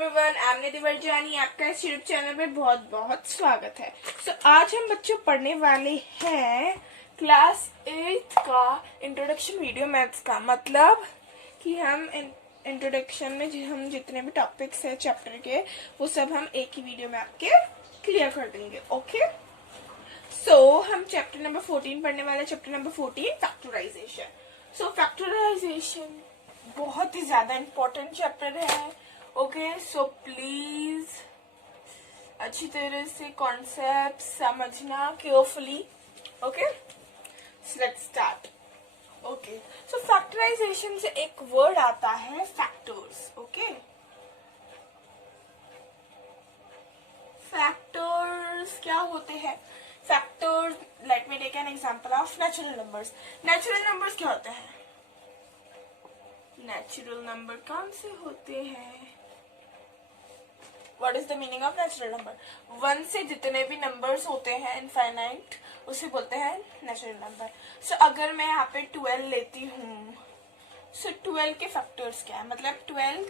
Everyone, I am निधि वर्जानी। आपका इस YouTube channel पे बहुत बहुत स्वागत है। आज हम बच्चों पढ़ने वाले हैं क्लास 8 का इंट्रोडक्शन वीडियो मैथ्स का। मतलब कि हम इंट्रोडक्शन में हम जितने भी टॉपिक्स है चैप्टर के वो सब हम एक ही वीडियो में आपके क्लियर कर देंगे। ओके, हम चैप्टर नंबर 14 पढ़ने वाले। Chapter number 14 factorisation. फैक्टराइजेशन बहुत ही ज्यादा इम्पोर्टेंट चैप्टर है। ओके, सो प्लीज अच्छी तरह से कॉन्सेप्ट समझना carefully. Okay, let's start. Okay, so factorization से एक वर्ड आता है फैक्टर्स। ओके, फैक्टर्स क्या होते हैं? Factors, let me take an example of natural numbers. Natural numbers क्या होते हैं? नेचुरल नंबर कौन से होते हैं? What is the meaning of natural number? 1 से जितने भी नंबर्स होते हैं इनफाइनाइट, उसे बोलते हैं नेचुरल नंबर। सो अगर मैं यहाँ पे 12 लेती हूँ, सो 12 के फैक्टर्स क्या है? मतलब 12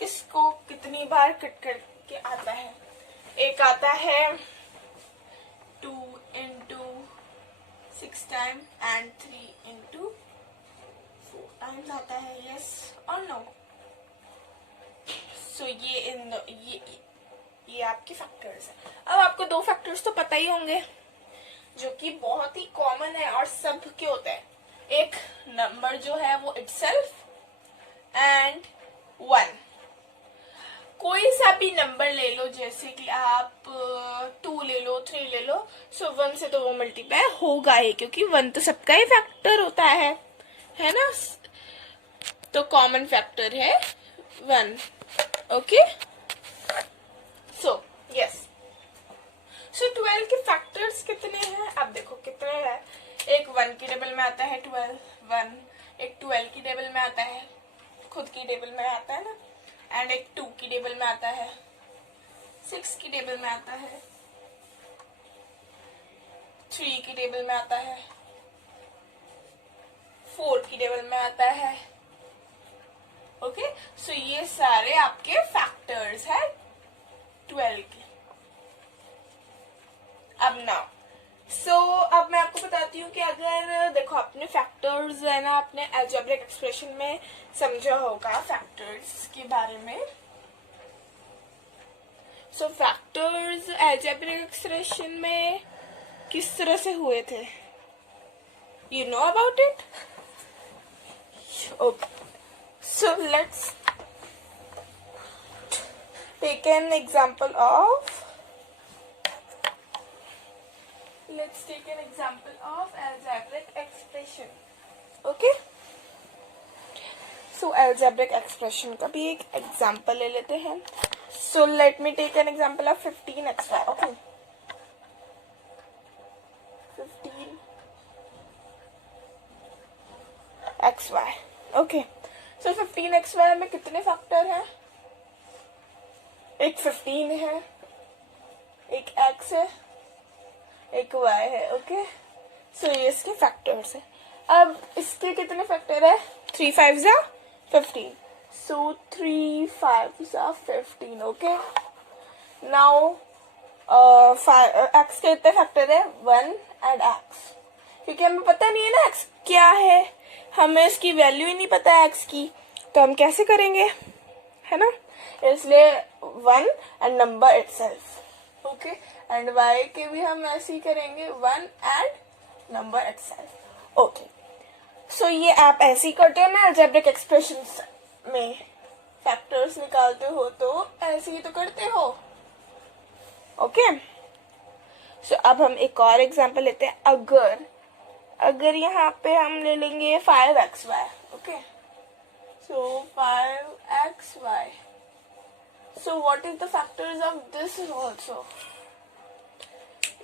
किसको कितनी बार कट करके आता है? एक आता है 2 into 6 time and 3 into 4 times आता है। यस और नो? सो ये आपके फैक्टर्स है। अब आपको दो फैक्टर्स तो पता ही होंगे जो कि बहुत ही कॉमन है और सब के होते हैं। एक नंबर जो है वो इटसेल्फ एंड 1। कोई सा भी नंबर ले लो, जैसे कि आप 2 ले लो, 3 ले लो, सो 1 से तो वो मल्टीप्लाई होगा ही, क्योंकि 1 तो सबका ही फैक्टर होता है ना? तो कॉमन फैक्टर है 1। ओके, सो यस, सो 12 के फैक्टर्स कितने हैं? अब देखो कितने हैं। एक 1 की टेबल में आता है 12, एक 12 की टेबल में आता है, खुद की टेबल में आता है ना, एंड एक 2 की टेबल में आता है, 6 की टेबल में आता है, 3 की टेबल में आता है, 4 की टेबल में आता है। ओके, सो ये सारे आपके फैक्टर्स है 12 के। अब अब मैं आपको बताती हूँ कि अगर देखो अपने फैक्टर्स है ना, अपने अलजेब्रिक एक्सप्रेशन में समझा होगा फैक्टर्स के बारे में। सो फैक्टर्स अलजेब्रिक एक्सप्रेशन में किस तरह से हुए थे? You know about it? Okay, so let's take an example of algebraic expression. Okay, so algebraic expression का भी एक example ले लेते हैं. So let me take an example of 15xy. Okay, 15xy. Okay, so 15xy में कितने factor हैं? एक 15 है, एक x है, एक y है। ओके, सो ये इसके फैक्टर्स है। अब इसके कितने फैक्टर है? 3 5 जा 15, सो 3 5 जा 15। ओके, नाउ x के कितने फैक्टर है? 1 एंड x, क्योंकि हमें पता नहीं है ना x क्या है, हमें इसकी वैल्यू ही नहीं पता है x की, तो हम कैसे करेंगे, है ना? इसलिए 1 and number itself. Okay, and y के भी हम ऐसे ही करेंगे 1 and number itself. Okay, so ये आप ऐसे ही करते हो ना अलजेब्रिक एक्सप्रेशंस में, फैक्टर्स निकालते हो तो ऐसे ही तो करते हो। ओके, सो अब हम एक और एग्जांपल लेते हैं। अगर यहाँ पे हम ले लेंगे 5xy। Okay, so 5xy. So what is the factors of this also?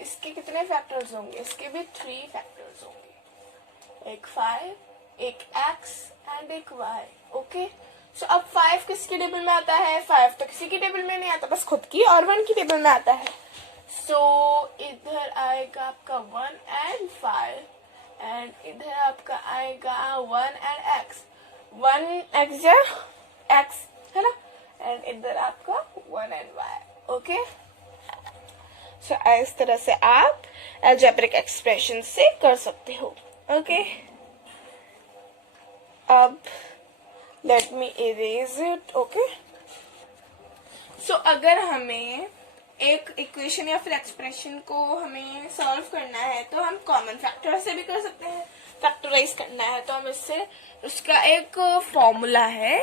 इसके कितने फैक्टर्स होंगे? इसके भी 3 फैक्टर्स होंगे, एक 5, एक x एंड एक y. ओके, सो अब 5 किसकी टेबल में आता है? 5 तो किसी की टेबल में नहीं आता, बस खुद की और 1 की टेबल में आता है। सो इधर आएगा आपका 1 एंड 5, एंड इधर आपका आएगा 1 एंड x. 1 x है ना, ओके। सो इस तरह से आप अलजेब्रिक एक्सप्रेशन से कर सकते हो। ओके, अब let me erase it. Okay, so अगर हमें एक इक्वेशन या फिर एक्सप्रेशन को हमें सॉल्व करना है तो हम कॉमन फैक्टर से भी कर सकते हैं। फैक्टराइज करना है तो हम इससे, उसका एक फॉर्मूला है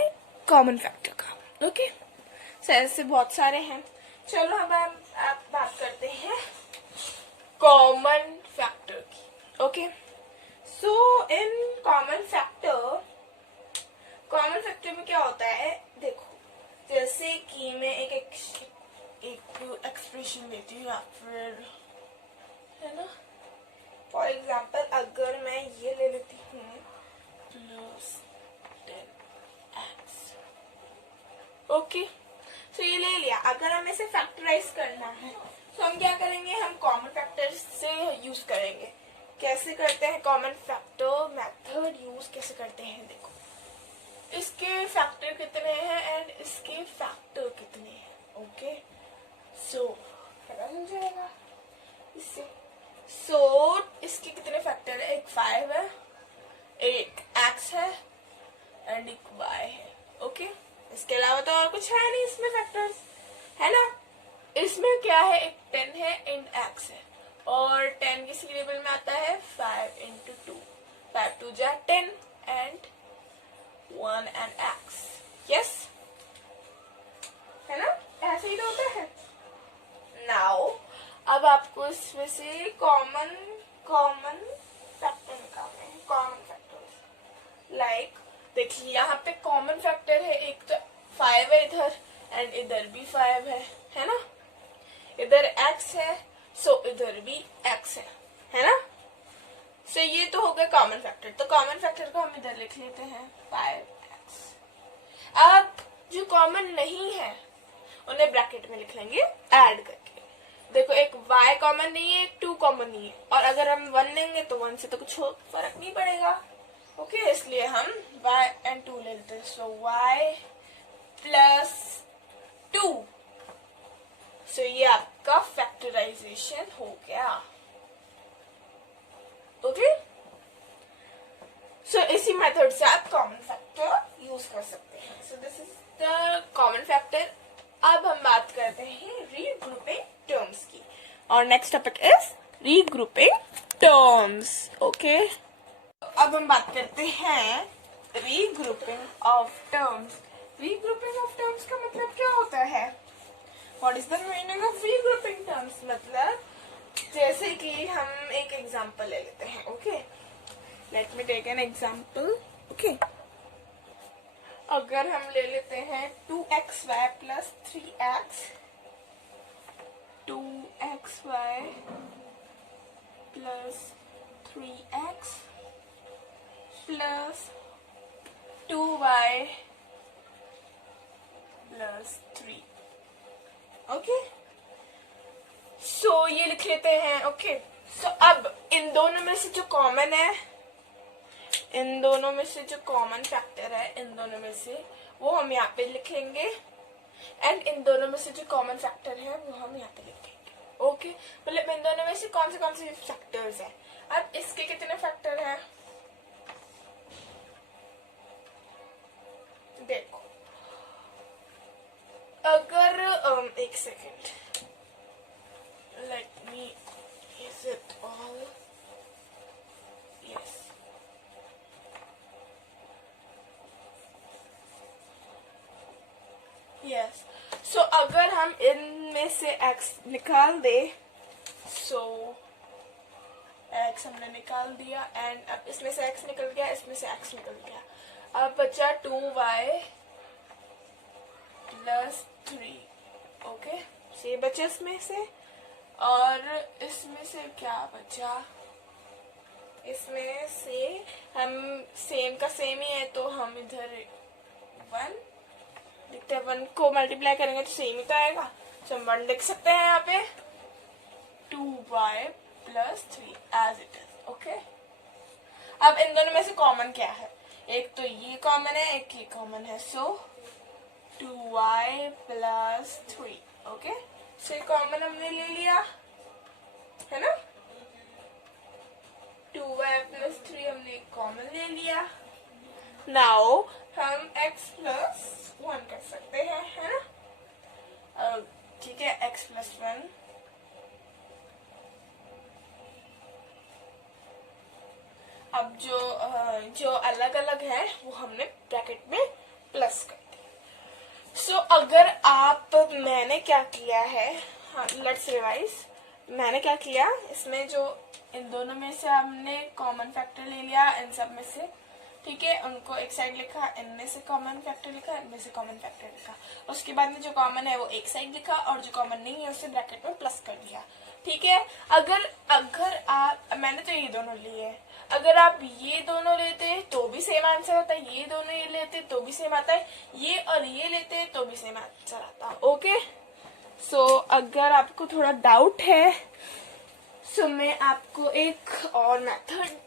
कॉमन फैक्टर का। ओके, सो ऐसे बहुत सारे हैं। चलो अब आप बात करते हैं कॉमन फैक्टर की। Okay, so in common factor में क्या होता है, देखो जैसे कि मैं एक एक्सप्रेशन देती हूँ या फिर, है ना, फॉर एग्जाम्पल अगर मैं ये ले लेती हूँ प्लस 10x। ओके, तो ये ले लिया। अगर हमें इसे फैक्टराइज करना है तो हम क्या करेंगे, हम कॉमन फैक्टर से यूज करेंगे। कैसे करते हैं कॉमन फैक्टर मेथड यूज कैसे करते हैं, देखो इसके फैक्टर कितने हैं एंड इसके फैक्टर कितने हैं। ओके, सो पता चल जाएगा इससे। सो इसके कितने फैक्टर है, एक 5 है, एक x है एंड एक y है। ओके, इसके अलावा तो और कुछ है नहीं इसमें फैक्टर्स, है ना। इसमें क्या है, एक 10 है एंड x है, और 10 किस टेबल में आता है, 5 into 2, 5 2 जा 10 and 1 and x। यस, है ना, ऐसे ही तो होता है। नाउ अब आपको इसमें से कॉमन फैक्टर निकालने हैं। कॉमन फैक्टर्स लाइक देखिए यहाँ पे कॉमन फैक्टर है, एक तो 5 है इधर एंड इधर भी 5 है ना। इधर x है सो इधर भी x है ना। सो ये तो हो गया कॉमन फैक्टर। तो कॉमन फैक्टर को हम इधर लिख लेते हैं 5x। अब जो कॉमन नहीं है उन्हें ब्रैकेट में लिख लेंगे ऐड करके। देखो एक y कॉमन नहीं है, एक 2 कॉमन नहीं है, और अगर हम 1 लेंगे तो 1 से तो कुछ फर्क नहीं पड़ेगा। ओके, इसलिए हम y and 2 ले लेते हैं। सो y प्लस 2। सो ये आपका फैक्टराइजेशन हो गया। ओके, सो इसी मेथड से आप कॉमन फैक्टर यूज कर सकते हैं। So this is the common factor. अब हम बात करते हैं रीग्रुपिंग टर्म्स की, और next topic is regrouping terms. Okay, अब हम बात करते हैं regrouping of terms. Regrouping of terms का मतलब क्या होता है, what is the meaning of regrouping terms. मतलब जैसे कि हम एक एग्जांपल ले लेते हैं। Okay, let me take an example. Okay, अगर हम ले लेते हैं 2xy plus 3x, 2xy plus 3x plus 2y plus 3। Okay, so ये लिख लेते हैं। ओके, सो अब इन दोनों में से जो कॉमन है, इन दोनों में से जो कॉमन फैक्टर है, इन दोनों में से वो हम यहाँ पे लिखेंगे, एंड इन दोनों में से जो कॉमन फैक्टर है वो हम यहाँ पे लिखेंगे। ओके, मतलब इन दोनों में से कौन से फैक्टर्स हैं। अब इसके कितने फैक्टर हैं, देखो अगर एक second, let me is it all, yes, yes, so अगर हम इनमें से x निकाल दे, so x हमने निकाल दिया, एंड अब इसमें से x निकल गया, इसमें से x निकल गया, अब बचा 2y प्लस 3। ओके, ये बचे इसमें से, और इसमें से क्या बचा, इसमें से हम सेम का सेम ही है तो हम इधर 1 लिखते हैं। 1 को मल्टीप्लाई करेंगे तो सेम ही तो आएगा, तो हम 1 लिख सकते हैं यहाँ पे, 2y plus 3 as it is. Okay, अब इन दोनों में से कॉमन क्या है, एक तो ये कॉमन है, एक ये कॉमन है, सो 2y प्लस 3। ओके, से कॉमन हमने ले लिया है ना, 2y प्लस 3 हमने कॉमन ले लिया। नाउ हम x प्लस 1 कर सकते हैं, है ना। ठीक है, x प्लस 1 अब जो अलग अलग है वो हमने ब्रैकेट में प्लस कर दिया। सो अगर आप, मैंने क्या किया है, हाँ लेट्स रिवाइज, मैंने क्या किया, इसमें जो इन दोनों में से हमने कॉमन फैक्टर ले लिया, इन सब में से, ठीक है, उनको एक साइड लिखा, इनमें से कॉमन फैक्टर लिखा, इनमें से कॉमन फैक्टर लिखा, उसके बाद में जो कॉमन है वो एक साइड लिखा और जो कॉमन नहीं है उसे ब्रैकेट में प्लस कर दिया। ठीक है, अगर आप, मैंने तो ये दोनों लिए, अगर आप ये दोनों लेते तो भी सेम आंसर आता है, ये दोनों ये लेते तो भी सेम आता है, ये और ये लेते तो भी सेम आंसर आता। ओके, सो अगर आपको थोड़ा डाउट है सो मैं आपको एक और मेथड,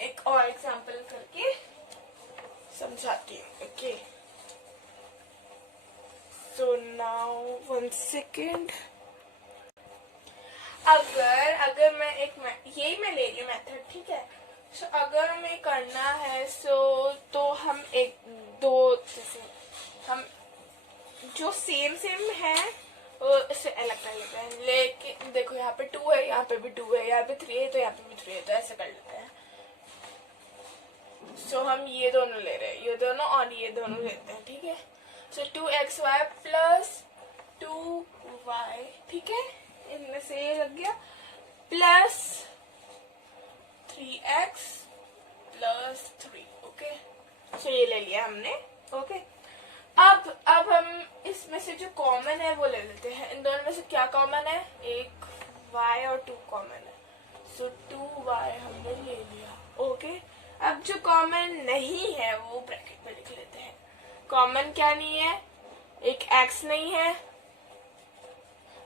एक और एग्जांपल करके समझाती हूँ। Okay, so now 1 second. अगर मैं यही मैं ले रही मेथड, ठीक है। सो अगर हमें करना है तो हम एक दो, जैसे हम जो सेम है इससे अलग कर लेते हैं, लेकिन देखो यहाँ पे 2 है, यहाँ पे भी 2 है, यहाँ पे 3 है तो यहाँ पे भी 3 है, तो ऐसे कर लेते हैं। सो हम ये दोनों ले रहे हैं, ये दोनों और ये दोनों लेते हैं, ठीक है। सो 2xy प्लस 2y, ठीक है, इनमें से ये लग गया, plus 3x plus 3। Okay, so ये ले लिया हमने। ओके, अब हम इसमें से जो कॉमन है वो ले लेते हैं। इन दोनों में से क्या कॉमन है, एक y और 2 कॉमन है, सो 2y हमने ले लिया। ओके, अब जो कॉमन नहीं है वो ब्रैकेट में लिख लेते हैं। कॉमन क्या नहीं है, एक x नहीं है,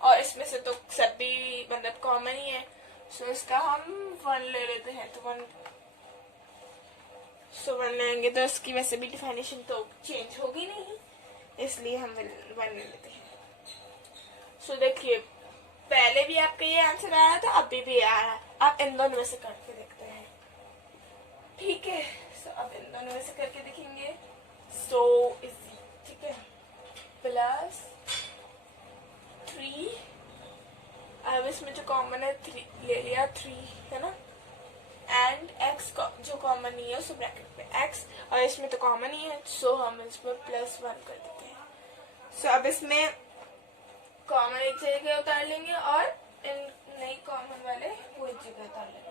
और इसमें से तो सभी मतलब कॉमन ही है, सो इसका हम 1 ले लेते हैं, तो 1 लेंगे तो इसकी वैसे भी डिफिनेशन तो चेंज होगी नहीं, इसलिए हम 1 ले लेते हैं। सो देखिए, पहले भी आपका ये आंसर आया था, अभी भी आ रहा है, आप इन दोनों में से करके देखते हैं। ठीक है, सो अब इन दोनों में से करके देखेंगे, सो इजी, ठीक है, प्लस 3, अब इसमें जो कॉमन है 3 ले लिया, 3 है ना, एंड x जो कॉमन नहीं है उसे ब्रैकेट में x, और इसमें तो कॉमन ही है, सो हम इसमें प्लस 1 कर देते हैं। सो अब इसमें कॉमन एक जगह उतार लेंगे और इन नई कॉमन वाले वो एक जगह उतार लेंगे।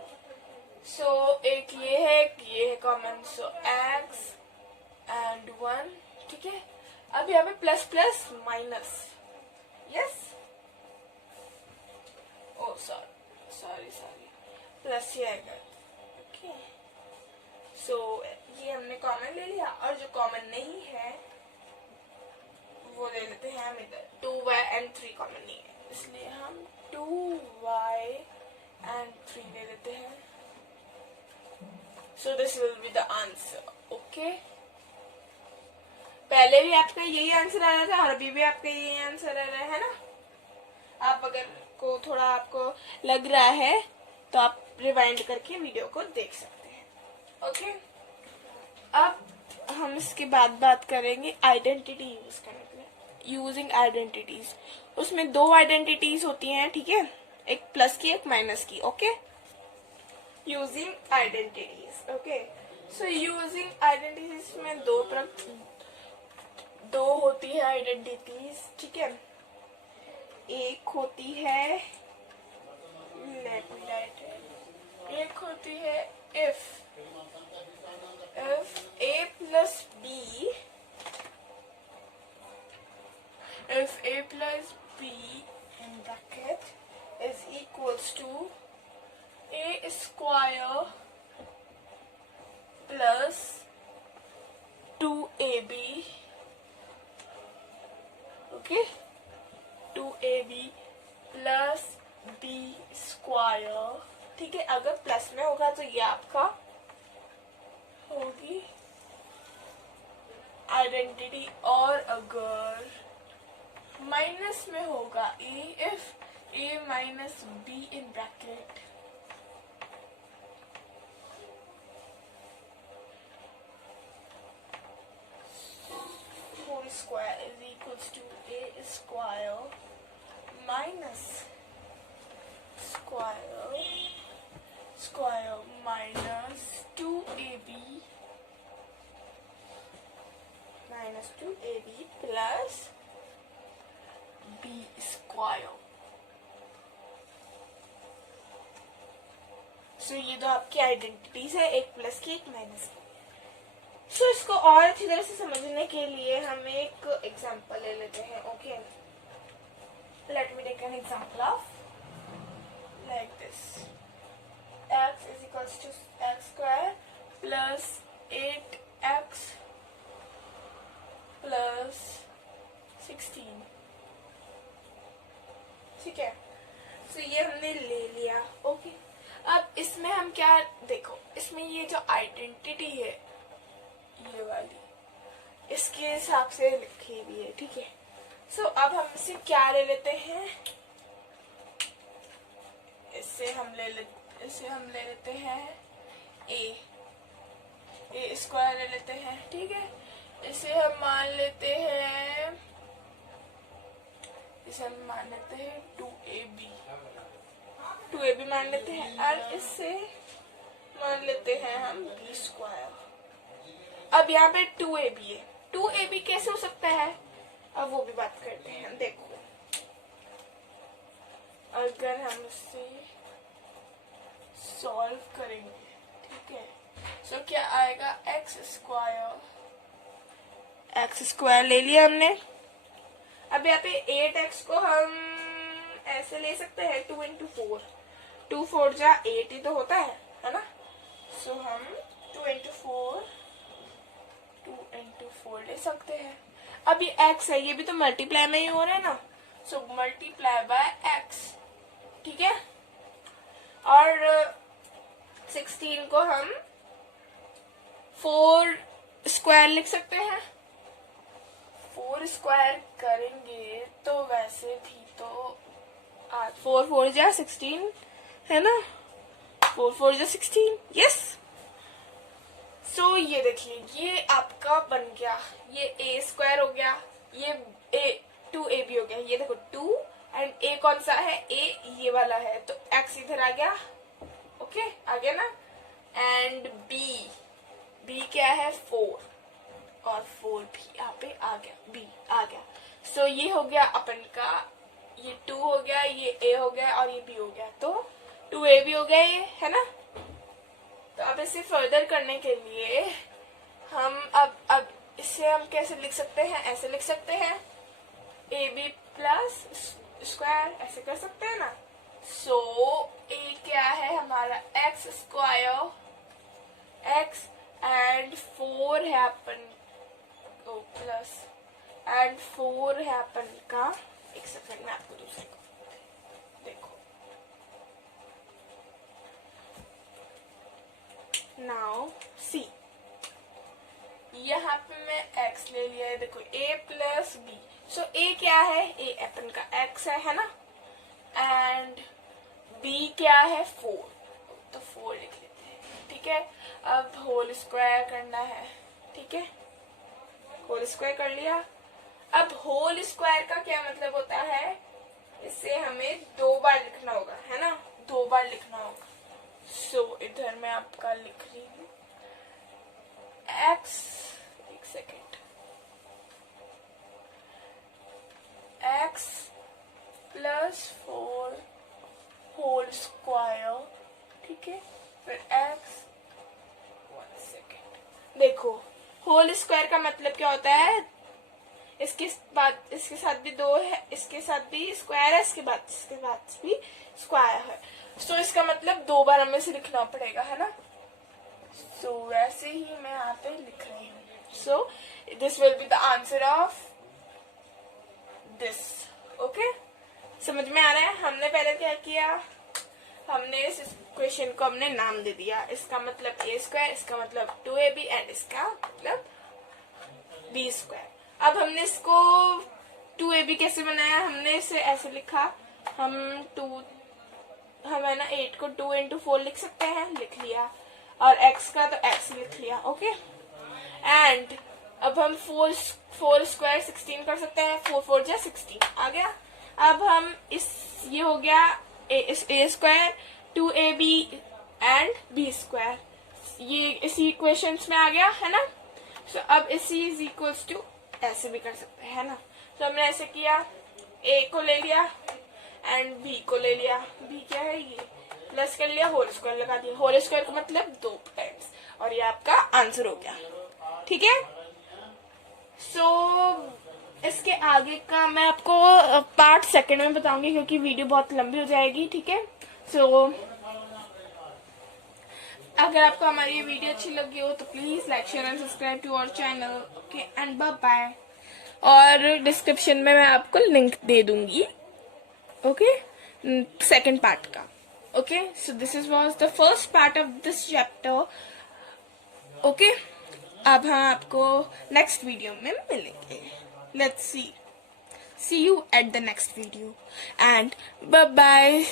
सो एक ये है कॉमन, सो x एंड 1, ठीक है। अब यहाँ पे प्लस प्लस माइनस, यस, ओ सॉरी प्लस ही आएगा। ओके, सो ये हमने कॉमन ले लिया, और जो कॉमन नहीं है वो ले लेते हैं हम इधर, 2y एंड 3 कॉमन नहीं है, इसलिए हम 2y एंड 3 ले लेते हैं। So this will be the answer. Okay, पहले भी आपका यही आंसर आ रहा था और अभी भी आपका यही आंसर आ रहा है ना। आप अगर को थोड़ा आपको लग रहा है तो आप रिवाइंड करके वीडियो को देख सकते हैं। ओके, अब हम इसके बाद बात करेंगे आइडेंटिटी यूज करने के लिए, यूजिंग आइडेंटिटीज। उसमें 2 आइडेंटिटीज होती हैं, ठीक है, एक प्लस की एक माइनस की। Okay, using identities. Okay, so using identities में दो होती है आइडेंटिटीज, ठीक है। एक होती है, लेट मी राइट, एक होती है if a plus b, if a plus b in bracket is equals to a square plus 2ab, okay, 2ab plus b square, ठीक है। अगर प्लस में होगा तो ये आपका होगी आइडेंटिटी, और अगर माइनस माइनस में होगा A if A minus B in bracket whole square is equals to A square minus square minus 2ab plus b square. So ये दो आपकी आइडेंटिटीज है, एक प्लस की एक माइनस की। सो इसको और अच्छी तरह से समझने के लिए हम एक एग्जांपल ले लेते हैं। Okay, let me take an example of like this. X is equals to x square plus 8x plus 16। ठीक है, तो ये हमने ले लिया। ओके, अब इसमें हम क्या, देखो इसमें ये जो आइडेंटिटी है ये वाली, इसके हिसाब से लिखी हुई है। ठीक है, सो अब हम इसे क्या ले लेते हैं, इसे हम ले लेते हैं ए स्क्वायर ले लेते हैं। ठीक है, इसे हम मान लेते हैं 2ab मान लेते हैं, और इससे मान लेते हैं हम b स्क्वायर। अब यहाँ पे 2ab है, 2ab कैसे हो सकता है, अब वो भी बात करते हैं। देखो अगर हम इसे सॉल्व करेंगे, ठीक है, सो क्या आएगा, एक्स स्क्वायर ले लिया हमने। अब यहाँ पे 8x को हम ऐसे ले सकते हैं 2 into 4, 2 4 जा 8 ही तो होता है ना। सो हम 2 into 4 ले सकते हैं। अब ये x है, ये भी तो मल्टीप्लाई में ही हो रहा है ना, सो मल्टीप्लाई बाय x। ठीक है, और 16 को हम 4 स्क्वायर लिख सकते हैं। 4 स्क्वायर करेंगे तो वैसे भी तो 4 4 जा 16 है ना, 4 4 जा 16। यस, सो ये देखिए ये आपका बन गया, ये a स्क्वायर हो गया, ये 2ab हो गया। ये देखो 2 एंड a कौन सा है, a ये वाला है, तो x इधर आ गया। ओके, आ गया ना। एंड b क्या है 4, और 4 भी यहाँ पे आ गया, b आ गया। सो ये हो गया अपन का, ये 2 हो गया, ये a हो गया और ये b हो गया, तो 2ab हो गया ये, है ना। तो अब इसे फर्दर करने के लिए हम अब इसे हम कैसे लिख सकते हैं, ऐसे लिख सकते हैं ab प्लस स्क्वायर, ऐसे कर सकते हैं ना। सो a क्या है हमारा x स्क्वायर, x एंड 4 है अपन प्लस एंड 4 है अपन का। एक सेकंड में आपको दूसरे को देखो, नाउ सी, यहाँ पे मैं x ले लिया है, देखो a plus b। So a क्या है, a अपन का x है ना, एंड b क्या है 4, तो 4 लिख लेते हैं। ठीक है, अब होल स्क्वायर करना है। ठीक है, होल स्क्वायर कर लिया। अब होल स्क्वायर का क्या मतलब होता है, इसे हमें 2 बार लिखना होगा, है ना, 2 बार लिखना होगा। सो इधर मैं आपका लिख रही हूँ x, एक second, x plus 4 whole square. ठीक है, फिर x, 1 सेकेंड, देखो होल स्क्वायर का मतलब क्या होता है, इसके साथ भी 2 है, इसके साथ भी स्क्वायर है, इसके बाद भी स्क्वायर है। सो इसका मतलब 2 बार हमें से लिखना पड़ेगा, है ना। सो वैसे ही मैं यहाँ पे लिख रही हूँ। So this will be the answer of this. Okay, समझ में आ रहा है। हमने पहले क्या किया, हमने इस क्वेश्चन को हमने नाम दे दिया, इसका मतलब a स्क्वायर, इसका मतलब 2ab एंड इसका मतलब b स्क्वायर। अब हमने इसको 2ab भी कैसे बनाया, हमने इसे ऐसे लिखा, हम है ना 8 को 2 into 4 लिख सकते हैं, लिख लिया, और x का तो x लिख लिया, ओके। एंड अब हम 4 स्क्वायर 16 कर सकते हैं, 4 4 जा 16 आ गया। अब हम ये हो गया a square 2ab and b square, ये इसी इक्वेशंस में आ गया है ना। सो अब इसी इज इक्वल्स टू ऐसे भी कर सकते हैं, है ना। तो हमने ऐसे किया, a को ले लिया एंड b को ले लिया, b क्या है ये, प्लस कर लिया, होल स्क्वायर लगा दिया, होल स्क्वायर का मतलब 2 टाइम्स, और ये आपका आंसर हो गया, ठीक है। सो इसके आगे का मैं आपको पार्ट सेकंड में बताऊंगी, क्योंकि वीडियो बहुत लंबी हो जाएगी, ठीक है। सो अगर आपको हमारी ये वीडियो अच्छी लगी हो तो please like share and subscribe to our channel, okay, and bye bye. और डिस्क्रिप्शन में मैं आपको लिंक दे दूंगी, ओके, सेकंड पार्ट का, okay. So this was the first part of this chapter, okay. अब हम आपको नेक्स्ट वीडियो में मिलेंगे, let's see you at the next video and bye bye.